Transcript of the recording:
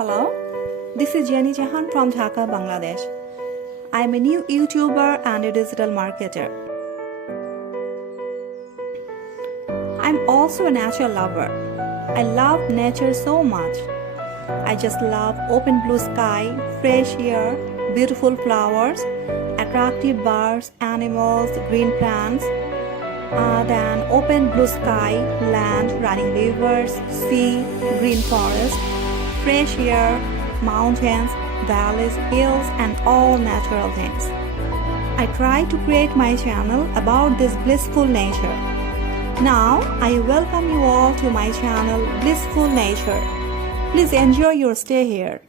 Hello, this is Jenny Jahan from Dhaka, Bangladesh. I am a new YouTuber and a digital marketer. I am also a nature lover. I love nature so much. I just love open blue sky, fresh air, beautiful flowers, attractive birds, animals, green plants, then open blue sky, land, running rivers, sea, green forest, fresh air, mountains, valleys, hills, and all natural things. I try to create my channel about this blissful nature. Now, I welcome you all to my channel, Blissful Nature. Please enjoy your stay here.